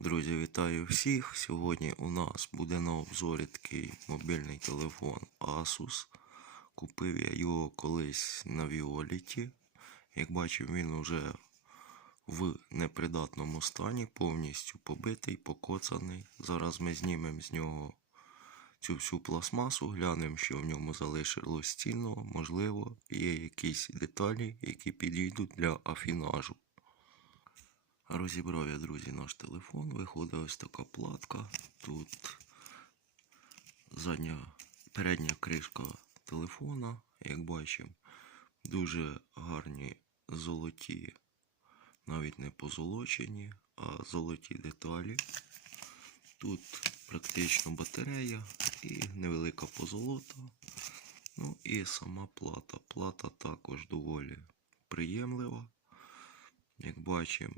Друзі, вітаю всіх! Сьогодні у нас буде на обзорі такий мобільний телефон Asus. Купив я його колись на Віоліті. Як бачив, він уже в непридатному стані, повністю побитий, покоцаний. Зараз ми знімемо з нього цю всю пластмасу, глянемо, що в ньому залишилось цінного. Можливо, є якісь деталі, які підійдуть для афінажу. Розібрав я, друзі, наш телефон. Виходить ось така платка. Тут задня передня кришка телефона, як бачимо, дуже гарні золоті, навіть не позолочені, а золоті деталі. Тут практично батарея і невелика позолота. Ну і сама плата. Плата також доволі приємлива. Як бачимо,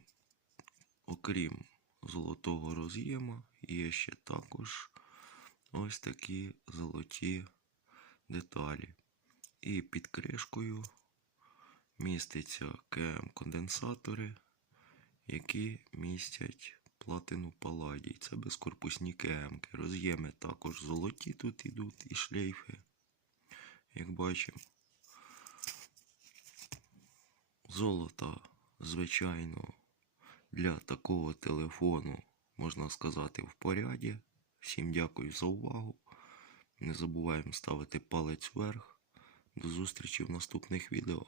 окрім золотого роз'єма, є ще також ось такі золоті деталі. І під кришкою містяться КМ-конденсатори, які містять платину паладій. Це безкорпусні КМ. Роз'єми також золоті тут ідуть і шлейфи. Як бачимо, золота, звичайно, для такого телефону, можна сказати, в поряді. Всім дякую за увагу. Не забуваємо ставити палець вверх. До зустрічі в наступних відео.